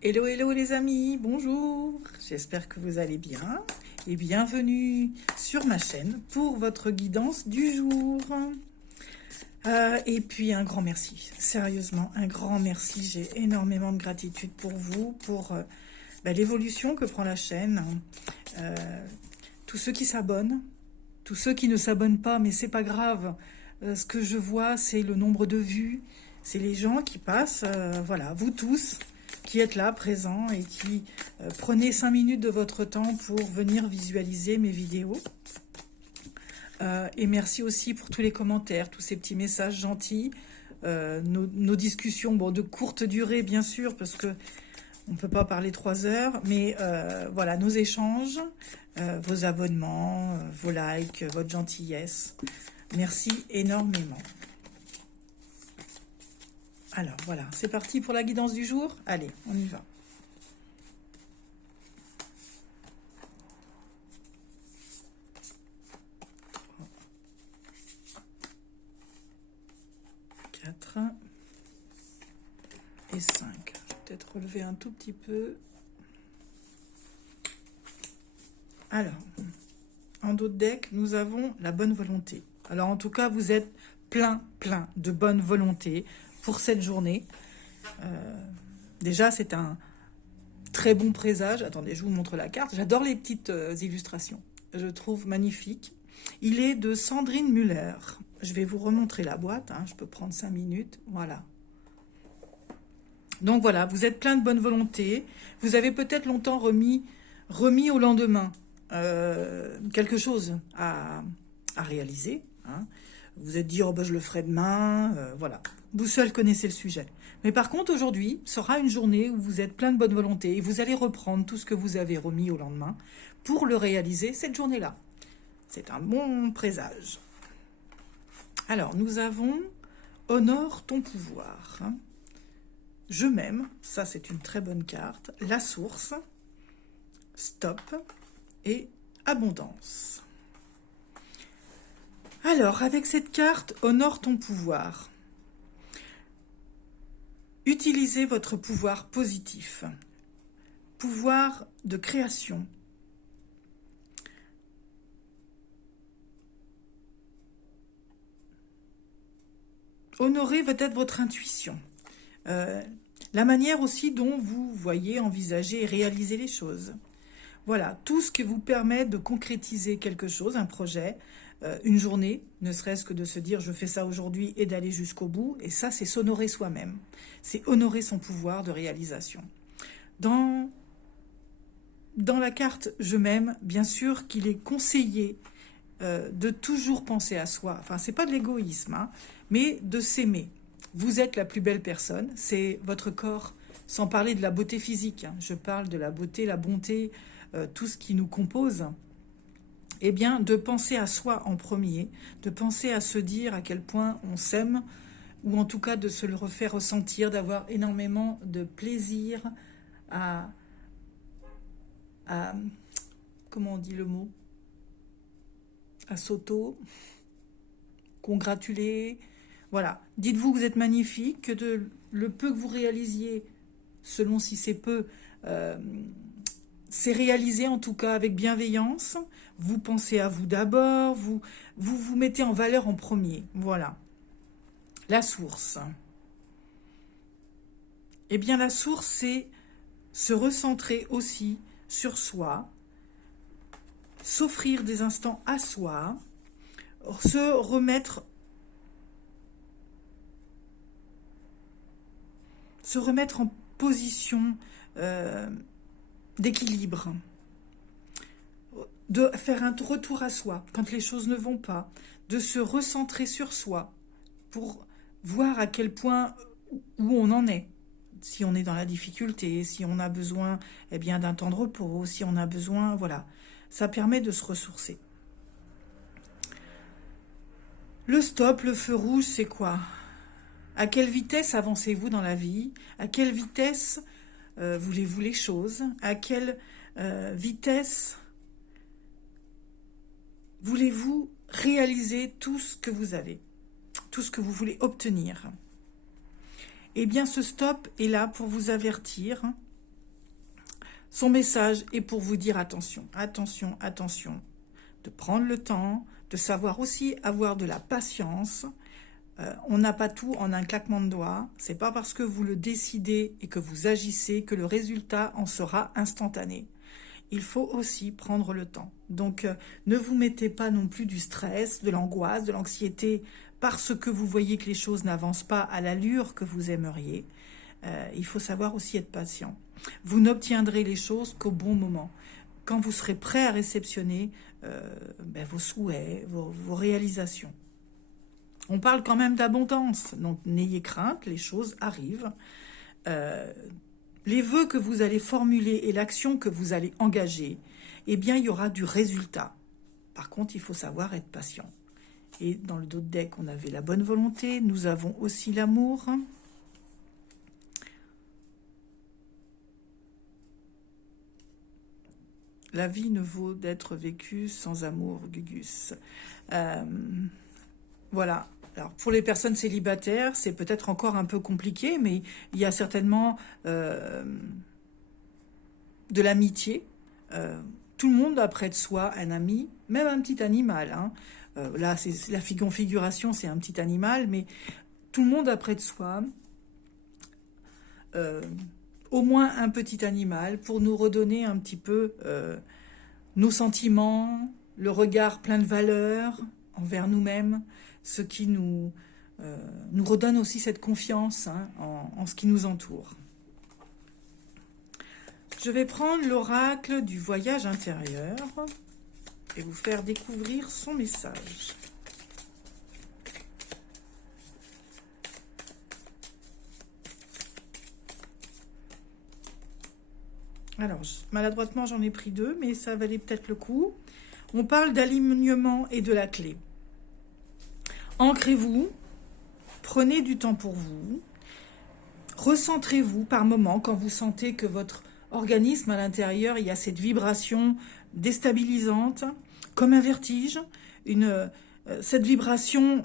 Hello, hello les amis, bonjour. J'espère que vous allez bien et bienvenue sur ma chaîne pour votre guidance du jour. Et puis un grand merci, sérieusement un grand merci. J'ai énormément de gratitude pour vous, pour l'évolution que prend la chaîne. Tous ceux qui s'abonnent, tous ceux qui ne s'abonnent pas, mais c'est pas grave. Ce que je vois, c'est le nombre de vues, c'est les gens qui passent, voilà, vous tous qui êtes là, présents, et qui prenez 5 minutes de votre temps pour venir visualiser mes vidéos. Et merci aussi pour tous les commentaires, tous ces petits messages gentils, nos discussions, bon, de courte durée, bien sûr, parce que on ne peut pas parler 3 heures, mais voilà, nos échanges, vos abonnements, vos likes, votre gentillesse. Merci énormément. Alors, voilà, c'est parti pour la guidance du jour. Allez, on y va. Quatre et 5. Je vais peut-être relever un tout petit peu. Alors, en dos de deck, nous avons la bonne volonté. Alors, en tout cas, vous êtes plein de bonne volonté pour cette journée. Déjà, c'est un très bon présage. Attendez, je vous montre la carte. J'adore les petites illustrations. Je trouve magnifique. Il est de Sandrine Müller. Je vais vous remontrer la boîte. Hein. Je peux prendre 5 minutes. Voilà. Donc voilà, vous êtes plein de bonne volonté. Vous avez peut-être longtemps remis au lendemain quelque chose à réaliser. Hein. Vous êtes dit, oh ben, je le ferai demain. Voilà. Vous seul connaissez le sujet. Mais par contre, aujourd'hui sera une journée où vous êtes plein de bonne volonté et vous allez reprendre tout ce que vous avez remis au lendemain pour le réaliser cette journée-là. C'est un bon présage. Alors, nous avons « Honore ton pouvoir ». Je m'aime, ça c'est une très bonne carte. La source, stop et abondance. Alors, avec cette carte « Honore ton pouvoir », utilisez votre pouvoir positif, pouvoir de création. Honorez peut-être votre intuition. La manière aussi dont vous voyez, envisagez et réalisez les choses. Voilà, tout ce qui vous permet de concrétiser quelque chose, un projet, une journée, ne serait-ce que de se dire je fais ça aujourd'hui et d'aller jusqu'au bout. Et ça, c'est s'honorer soi-même. C'est honorer son pouvoir de réalisation. Dans la carte « Je m'aime », bien sûr qu'il est conseillé de toujours penser à soi. Enfin, c'est pas de l'égoïsme, hein, mais de s'aimer. Vous êtes la plus belle personne, c'est votre corps, sans parler de la beauté physique. Hein. Je parle de la beauté, la bonté, tout ce qui nous compose. Eh bien, de penser à soi en premier, de penser à se dire à quel point on s'aime, ou en tout cas de se le refaire ressentir, d'avoir énormément de plaisir à comment on dit le mot, à s'auto-congratuler. Voilà, dites-vous que vous êtes magnifique, que le peu que vous réalisiez, selon si c'est peu, c'est réalisé en tout cas avec bienveillance. Vous pensez à vous d'abord, vous mettez en valeur en premier. Voilà. La source. Eh bien, la source, c'est se recentrer aussi sur soi, s'offrir des instants à soi, se remettre en position d'équilibre, de faire un retour à soi quand les choses ne vont pas, de se recentrer sur soi pour voir à quel point où on en est. Si on est dans la difficulté, si on a besoin d'un temps de repos, si on a besoin, voilà. Ça permet de se ressourcer. Le stop, le feu rouge, c'est quoi ? À quelle vitesse avancez-vous dans la vie? À quelle vitesse voulez-vous les choses? À quelle vitesse voulez-vous réaliser tout ce que vous avez? Tout ce que vous voulez obtenir? Eh bien, ce stop est là pour vous avertir Son message est pour vous dire attention, attention, attention, de prendre le temps, de savoir aussi avoir de la patience. On n'a pas tout en un claquement de doigts. C'est pas parce que vous le décidez et que vous agissez que le résultat en sera instantané. Il faut aussi prendre le temps. Donc, ne vous mettez pas non plus du stress, de l'angoisse, de l'anxiété, parce que vous voyez que les choses n'avancent pas à l'allure que vous aimeriez. Il faut savoir aussi être patient. Vous n'obtiendrez les choses qu'au bon moment. Quand vous serez prêt à réceptionner vos souhaits, vos réalisations. On parle quand même d'abondance, donc n'ayez crainte, les choses arrivent. Les vœux que vous allez formuler et l'action que vous allez engager, eh bien, il y aura du résultat. Par contre, il faut savoir être patient. Et dans le dos de deck, on avait la bonne volonté, nous avons aussi l'amour. La vie ne vaut d'être vécue sans amour, Gugus. Voilà. Alors, pour les personnes célibataires, c'est peut-être encore un peu compliqué, mais il y a certainement de l'amitié. Tout le monde a près de soi un ami, même un petit animal. Hein. Là, c'est la configuration, c'est un petit animal, mais tout le monde a près de soi au moins un petit animal pour nous redonner un petit peu nos sentiments, le regard plein de valeur envers nous-mêmes, ce qui nous redonne aussi cette confiance hein, en ce qui nous entoure. Je vais prendre l'oracle du voyage intérieur et vous faire découvrir son message. Alors, maladroitement, j'en ai pris 2, mais ça valait peut-être le coup. On parle d'alignement et de la clé. Ancrez-vous, prenez du temps pour vous, recentrez-vous par moment quand vous sentez que votre organisme à l'intérieur, il y a cette vibration déstabilisante, comme un vertige, cette vibration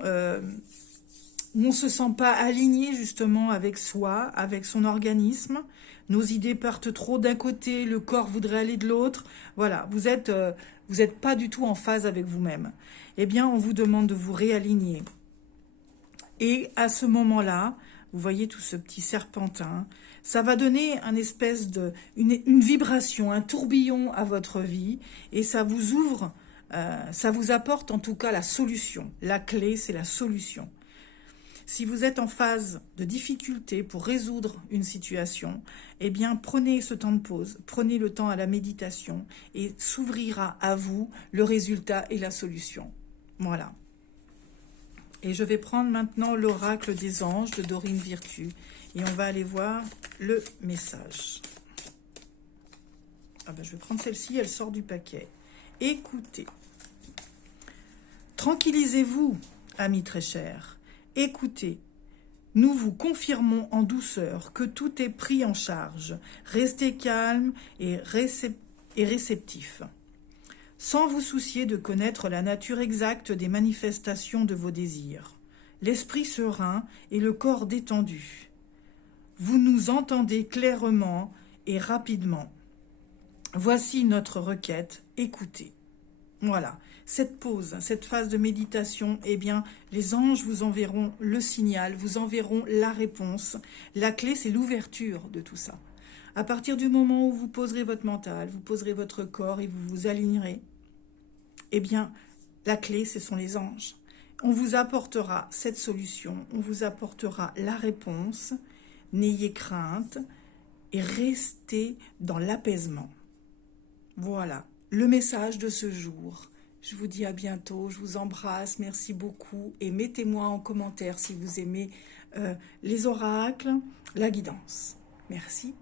où on ne se sent pas aligné justement avec soi, avec son organisme. Nos idées partent trop d'un côté, le corps voudrait aller de l'autre. Voilà, vous êtes pas du tout en phase avec vous-même. Eh bien, on vous demande de vous réaligner. Et à ce moment-là, vous voyez tout ce petit serpentin, ça va donner une vibration, un tourbillon à votre vie, et ça vous ouvre, ça vous apporte en tout cas la solution. La clé, c'est la solution. Si vous êtes en phase de difficulté pour résoudre une situation, eh bien, prenez ce temps de pause, prenez le temps à la méditation et s'ouvrira à vous le résultat et la solution. Voilà. Et je vais prendre maintenant l'oracle des anges de Dorine Virtue et on va aller voir le message. Ah ben, je vais prendre celle-ci, elle sort du paquet. Écoutez. Tranquillisez-vous, amis très chers. Écoutez, nous vous confirmons en douceur que tout est pris en charge. Restez calme et réceptif, sans vous soucier de connaître la nature exacte des manifestations de vos désirs. L'esprit serein et le corps détendu. Vous nous entendez clairement et rapidement. Voici notre requête, écoutez. Voilà, cette pause, cette phase de méditation, eh bien, les anges vous enverront le signal, vous enverront la réponse. La clé, c'est l'ouverture de tout ça. À partir du moment où vous poserez votre mental, vous poserez votre corps et vous vous alignerez, eh bien, la clé, ce sont les anges. On vous apportera cette solution, on vous apportera la réponse. N'ayez crainte et restez dans l'apaisement. Voilà. Le message de ce jour. Je vous dis à bientôt, je vous embrasse, merci beaucoup et mettez-moi en commentaire si vous aimez les oracles, la guidance. Merci.